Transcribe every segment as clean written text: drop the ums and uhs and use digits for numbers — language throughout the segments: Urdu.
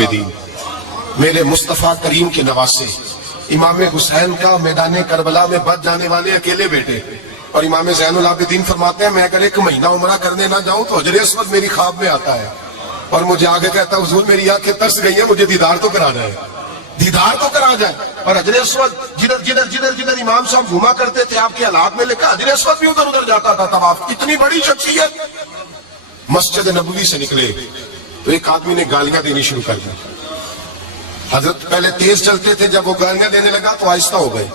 العابدین، میرے مصطفیٰ کریم کے نواسے، امام حسین کا میدان کربلا میں بچ جانے والے اکیلے بیٹے، اور امام زین العابدین فرماتے ہیں میں اگر 1 مہینہ عمرہ کرنے نہ جاؤں تو حجر اسود میری خواب میں آتا ہے اور مجھے آگے کہتا ہے حضور میری آنکھیں ترس گئی ہیں، مجھے دیدار تو کرا جائے، دیدار تو کرا جائے۔ اور حجر اسود جدھر امام صاحب گھوما کرتے تھے آپ کے حالات میں لکھا حجر اسود بھی ادھر ادھر جاتا تھا طواف۔ اتنی بڑی شخصیت مسجد نبوی سے نکلے تو ایک آدمی نے گالیاں دینی شروع کر دی۔ حضرت پہلے تیز چلتے تھے، جب وہ گالیاں دینے لگا تو آہستہ ہو گئے،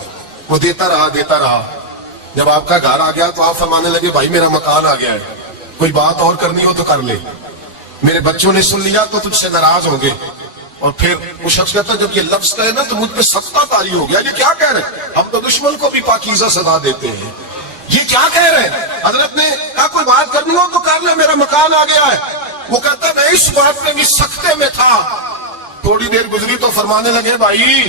وہ دیتا رہا۔ جب آپ کا گھر آ گیا تو آپ فرمانے لگے بھائی میرا مکان آ گیا ہے، کوئی بات اور کرنی ہو تو کر لے، میرے بچوں نے سن لیا تو تجھ سے ناراض ہوں گے۔ اور پھر وہ شخص کہتا ہے جب یہ لفظ کہے نا تو مجھ پہ سختہ طاری ہو گیا، یہ کیا کہہ رہے ہیں؟ ہم تو دشمن کو بھی پاکیزہ سزا دیتے ہیں، یہ کیا کہہ رہے ہیں؟ حضرت نے کہا کوئی بات کرنی ہو تو کر لے، میرا مکان آ گیا ہے۔ وہ کہتا ہے میں اس بات میں بھی سختے میں تھا۔ تھوڑی دیر گزری تو فرمانے لگے بھائی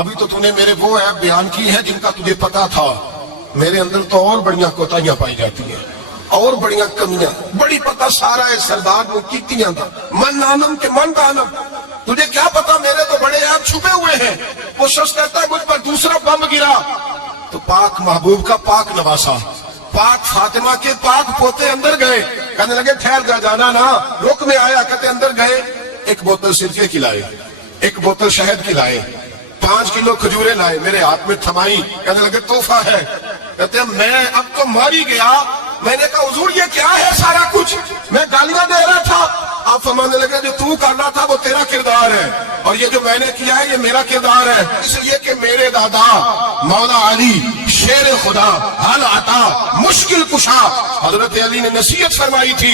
ابھی تو نے میرے وہ عیب بیان کی ہے جن کا تجھے پتا تھا، میرے اندر تو اور بڑیاں کوتاہیاں پائی جاتی ہیں، اور بڑیاں کمیاں، بڑی پتہ سارا ہے سردار نے کیتیاں تھا، من نانم کے من دانم، تجھے کیا پتا میرے تو بڑے عیب چھپے ہوئے ہیں۔ وہ شخص کہتا ہے مجھ پر دوسرا بم گرا تو پاک محبوب کا پاک نواسا، پاک فاطمہ کے پاک پوتے اندر گئے، کہنے لگے ٹھہر جا جانا نا، رک میں آیا، کہتے اندر گئے، 1 بوتل سرکے کی لائے، 1 بوتل شہد کی لائے، 5 کلو کھجوریں لائے، میرے ہاتھ میں تھمائی، کہنے لگے تحفہ ہے۔ کہتے ہیں میں اب تو ماری گیا، میں نے کہا حضور یہ کیا ہے سارا کچھ، میں گالیاں دے رہا تھا۔ آپ فرمانے لگے جو تو کر رہا تھا وہ تیرا کردار ہے اور یہ جو میں نے کیا ہے یہ میرا کردار ہے، اس لیے کہ میرے دادا مولا علی شیر خدا حل عطا مشکل کشا، حضرت علی نے نصیحت فرمائی تھی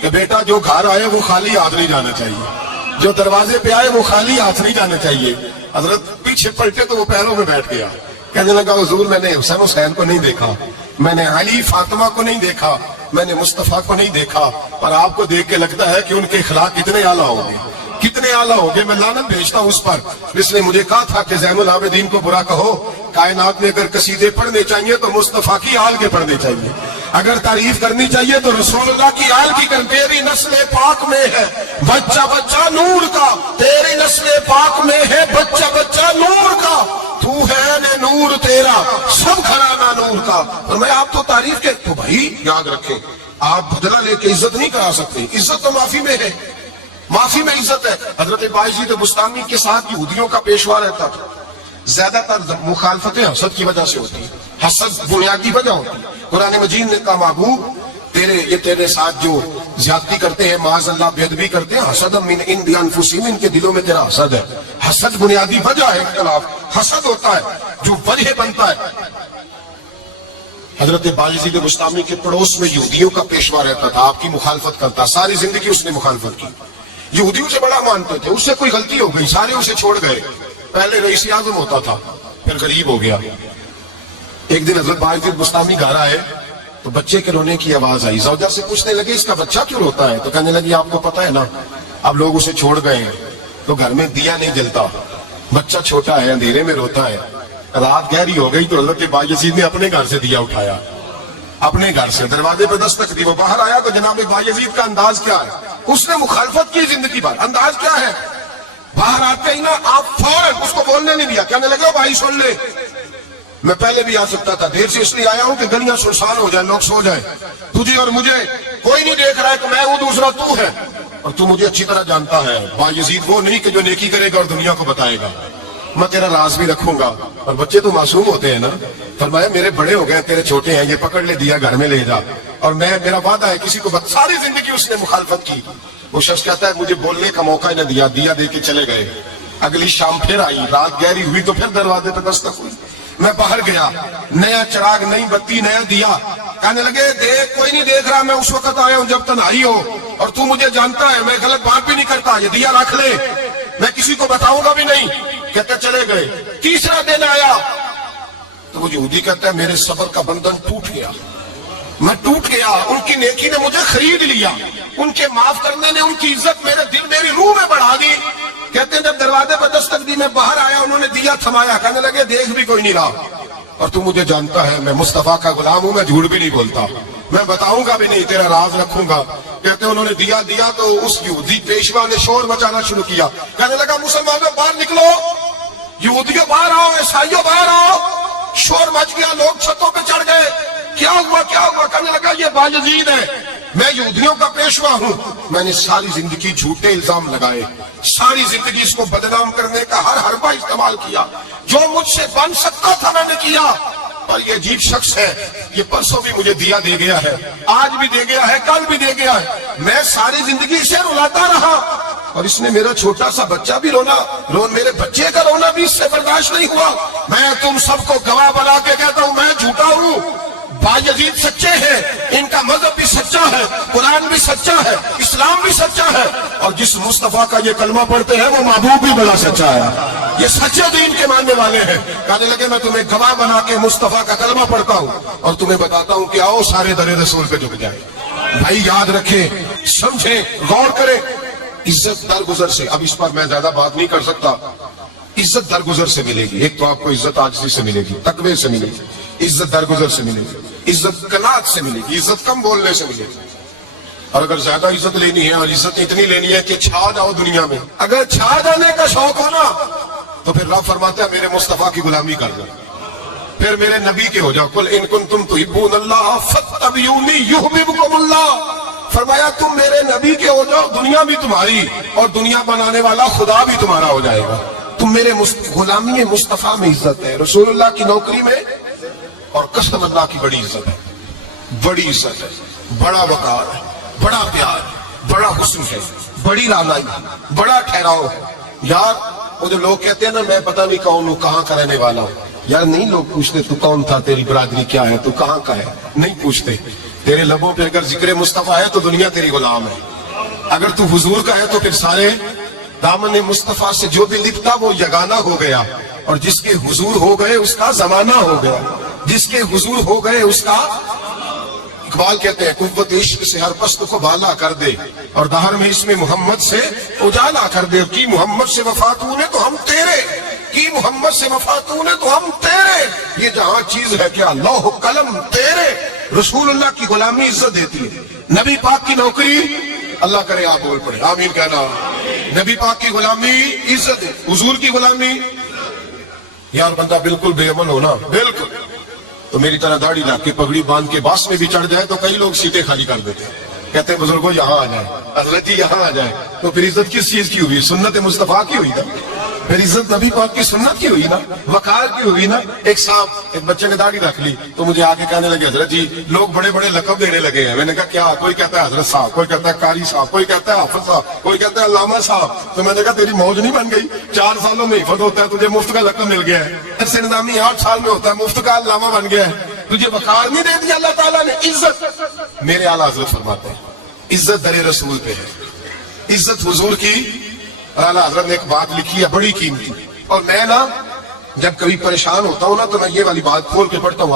کہ بیٹا جو گھر آئے وہ خالی ہاتھ نہیں جانا چاہیے، جو دروازے پہ آئے وہ خالی ہاتھ نہیں جانا چاہیے۔ حضرت پیچھے پلٹے تو وہ پیروں میں بیٹھ گیا، کہنے لگا حضور میں نے حسین کو نہیں دیکھا، میں نے علی فاطمہ کو نہیں دیکھا، میں نے مصطفیٰ کو نہیں دیکھا، پر آپ کو دیکھ کے لگتا ہے کہ ان کے اخلاق کتنے اعلیٰ ہوں گے، کتنے اعلیٰ ہوں گے۔ میں لعنت بھیجتا ہوں اس پر جس نے مجھے کہا تھا کہ زین العابدین کو برا کہو، کائنات میں اگر قصیدے پڑھنے چاہیے تو مصطفیٰ کی آل کے پڑھنے چاہیے، اگر تعریف کرنی چاہیے تو رسول اللہ کی آل کی کر۔ تیری نسل پاک میں ہے بچہ بچہ نور کا، تیری نسل پاک میں ہے بچہ بچہ نور کا، تو ہے نے نور تیرا سب گھرانہ نور کا۔ اور میں آپ تو تعریف کے تو بھائی یاد رکھیں آپ بدلہ لے کے عزت نہیں کرا سکتے، عزت تو معافی میں ہے، معافی میں عزت ہے۔ حضرت بایزید بستامی کے ساتھ یہودیوں کا پیشوا رہتا تھا، زیادہ تر مخالفتیں حسد کی وجہ سے ہوتی، حسد بنیادی وجہ ہوتی۔ قرآن مجید نے کہا محبوب تیرے ساتھ جو زیادتی کرتے ہیں معاذ اللہ بے ادبی کرتے ہیں، حسد من عند انفسہم، ان کے دلوں میں تیرا حسد ہے۔ حسد بنیادی وجہ ہے اختلاف، حسد ہوتا ہے جو وجہ بنتا ہے۔ حضرت بایزید بستامی کے پڑوس میں یہودیوں کا پیشوا رہتا تھا، آپ کی مخالفت کرتا، ساری زندگی اس نے مخالفت کی، یہودیوں سے بڑا مانتے تھے، اس سے کوئی غلطی ہو گئی سارے اسے چھوڑ گئے، پہلے رئیس اعظم ہوتا تھا پھر غریب ہو گیا۔ ایک دن حضرت بایزید بستامی گھر آئے تو بچے کے رونے کی آواز آئی، زوجہ سے پوچھنے لگے اس کا بچہ کیوں روتا ہے؟ تو کہنے لگی آپ کو پتا ہے نا اب لوگ اسے چھوڑ گئے ہیں تو گھر میں دیا نہیں جلتا، بچہ چھوٹا ہے اندھیرے میں روتا ہے۔ رات گہری ہو گئی تو حضرت بایزید نے اپنے گھر سے دیا اٹھایا، اپنے گھر سے دروازے پہ دستک دی، وہ باہر آیا تو جناب بایزید کا انداز کیا ہے، اس نے مخالفت کی زندگی بھر، انداز کیا ہے، باہر آتے ہی نا آپ فوراً اس کو بولنے نہیں دیا، کہنے لگے بھائی سن لے میں پہلے بھی آ سکتا تھا، دیر سے اس لیے آیا ہوں کہ گلیاں سنسان ہو جائیں، لوگ سو جائیں، تجھے اور مجھے کوئی نہیں دیکھ رہا ہے کہ میں ہوں دوسرا تو ہے، اور تو مجھے اچھی طرح جانتا ہے بایزید وہ نہیں کہ جو نیکی کرے گا اور دنیا کو بتائے گا، میں تیرا راز بھی رکھوں گا۔ اور بچے تو معصوم ہوتے ہیں نا، فرمایا میرے بڑے ہو گئے تیرے چھوٹے ہیں، یہ پکڑ لے دیا گھر میں لے جا، اور میرا وعدہ ہے کسی کو ساری زندگی اس نے مخالفت کی۔ وہ شخص کہتا ہے مجھے بولنے کا موقع نہ دیا، دیا دے کے چلے گئے۔ اگلی شام پھر آئی، رات گہری ہوئی تو پھر دروازے پہ دستک ہوئی، میں باہر گیا، نیا چراغ نئی بتی نیا دیا، کہنے لگے دیکھ کوئی نہیں دیکھ رہا، میں اس وقت آیا ہوں جب تنہائی ہو اور تو مجھے جانتا ہے، میں غلط بات بھی نہیں کرتا، یہ دیا رکھ لے، میں کسی کو بتاؤں گا بھی نہیں۔ کہتے چلے گئے، تیسرا دن آیا تو وہ یہودی کہتا ہے میرے صبر کا بندھن ٹوٹ گیا، میں ٹوٹ گیا، ان کی نیکی نے مجھے خرید لیا، ان کے معاف کرنے نے ان کی عزت میرے دل میری روح میں بڑھا دی۔ کہتے ہیں جب دروازے پر دستک دی میں باہر آیا، انہوں نے دیا تھمایا، کہنے لگے دیکھ بھی کوئی نہیں رہا، اور تو مجھے جانتا ہے میں مصطفیٰ کا غلام ہوں، میں جھوٹ بھی نہیں بولتا، میں بتاؤں گا بھی نہیں، تیرا راز رکھوں گا. کہتے ہیں انہوں نے دیا تو اس یہودی پیشوا نے شور مچانا شروع کیا، کہنے لگا مسلمانوں باہر نکلو، یہودیوں باہر آؤ، عیسائیوں باہر آؤ. شور مچ گیا، لوگ چھتوں پہ چڑھ گئے. کیا ہوا؟ کہنے لگا یہ بایزید ہے، میں یہودیوں کا پیشوا ہوں. میں نے ساری زندگی جھوٹے الزام لگائے، ساری زندگی اس کو بدنام کرنے کا ہر حربہ استعمال کیا، جو مجھ سے بن سکتا تھا میں نے کیا. اور یہ عجیب شخص ہے، یہ پرسوں بھی مجھے دیا دے گیا ہے، آج بھی دے گیا ہے، کل بھی دے گیا ہے. میں ساری زندگی اسے رلاتا رہا، اور اس نے میرا چھوٹا سا بچہ بھی میرے بچے کا رونا بھی اس سے برداشت نہیں ہوا. میں تم سب کو گواہ بنا کے کہتا ہوں میں جھوٹا ہوں، بایزید سچے ہیں، ان کا مذہب بھی سچا ہے، قرآن بھی سچا ہے، اسلام بھی سچا ہے، اور جس مصطفیٰ کا یہ کلمہ پڑھتے ہیں وہ محبوب بھی بڑا سچا ہے. یہ سچے دین کے ماننے والے ہیں. کہنے لگے میں تمہیں گواہ بنا کے مصطفیٰ کا کلمہ پڑھتا ہوں اور تمہیں بتاتا ہوں کہ آؤ سارے در رسول پہ جھک جائیں. بھائی یاد رکھیں، سمجھیں، غور کریں. عزت درگزر سے، اب اس پر میں زیادہ بات نہیں کر سکتا. عزت درگزر سے ملے گی. ایک تو آپ کو عزت عاجزی سے ملے گی، تقوی سے ملے گی، عزت درگزر سے ملے گی، عزت قناعت سے ملے گی، عزت کم بولنے سے ملے گی. اور اگر زیادہ عزت لینی ہے، اور عزت اتنی لینی ہے کہ چھا جاؤ دنیا میں، اگر چھا جانے کا شوق ہو نا تو پھر رب فرماتا ہے میرے مصطفیٰ کی غلامی کر لو، پھر میرے نبی کے ہو جاؤ. قل ان کنتم تحبون اللہ فاتبعونی یحببکم اللہ. فرمایا تم میرے نبی کے ہو جاؤ، دنیا بھی تمہاری، اور دنیا بنانے والا خدا بھی تمہارا ہو جائے گا. تم میرے غلامی مصطفیٰ میں عزت ہے، رسول اللہ کی نوکری میں، اور قسم اللہ کی بڑی عزت ہے، بڑی عزت ہے، بڑا وقار ہے، بڑا پیار، بڑا حسن ہے، بڑی رعنائی، بڑا ٹھہراؤ ہے. یار وہ جو لوگ کہتے ہیں نا میں پتہ نہیں کون ہوں، کہاں کا رہنے والا ہوں، یار نہیں لوگ پوچھتے تو کون تھا، تیری برادری کیا ہے، تو کہاں کا ہے، نہیں پوچھتے. تیرے لبوں پہ اگر ذکر مصطفیٰ ہے تو دنیا تیری غلام ہے. اگر تو حضور کا ہے تو پھر سارے دامن مصطفیٰ سے جو بھی لپٹا وہ یگانہ ہو گیا، اور جس کے حضور ہو گئے اس کا زمانہ ہو گیا، جس کے حضور ہو گئے اس کا. اقبال کہتے ہیں قوت عشق سے ہر پست کو بالا کر دے، اور دہر میں اس میں محمد سے اجالا کر دے. کی محمد سے وفاتوں نے تو ہم تیرے، کی محمد سے وفاتوں نے تو ہم تیرے. یہ جہاں چیز ہے کیا لوح قلم تیرے. رسول اللہ کی غلامی عزت دیتی ہے، نبی پاک کی نوکری، اللہ کرے آپ بول پڑے آمین کہنا. نبی پاک کی غلامی عزت ہے، حضور کی غلامی. یار بندہ بالکل بے عمل ہونا، بالکل تو میری طرح داڑھی لا کے پگڑی باندھ کے باس میں بھی چڑھ جائے تو کئی لوگ سیٹیں خالی کر دیتے ہیں، کہتے ہیں بزرگوں یہاں آ جائے، حضرت جی یہاں آ جائے. تو پھر عزت کس چیز کی ہوئی؟ سنت مصطفیٰ کی ہوئی نا، پھر عزت نبی پاک کی سنت کی ہوئی نا، وقار کی ہوئی نا. ایک صاحب ایک بچے نے داڑھی رکھ لی تو مجھے آ کے کہنے لگے حضرت جی لوگ بڑے بڑے لقب دینے لگے ہیں. میں نے کہا کیا؟ کوئی کہتا ہے حضرت صاحب، کوئی کہتا ہے قاری صاحب، کوئی کہتا ہے حافظ صاحب، کوئی کہتا ہے علامہ صاحب. تو میں نے کہا تیری موج نہیں بن گئی، 4 سالوں میں حفظ ہوتا ہے، تجھے مفت کا لقب مل گیا ہے. سے نظامی 8 سال میں ہوتا ہے، مفت کا علامہ بن گیا ہے. تجھے وقار نہیں دے دیا اللہ تعالیٰ نے، عزت. میرے اعلیٰ حضرت فرماتے ہیں عزت در رسول پہ ہے، عزت حضور کی. اعلیٰ حضرت نے ایک بات لکھی ہے بڑی قیمتی، اور میں نا جب کبھی پریشان ہوتا ہوں نا تو میں یہ والی بات کھول کے پڑھتا ہوں.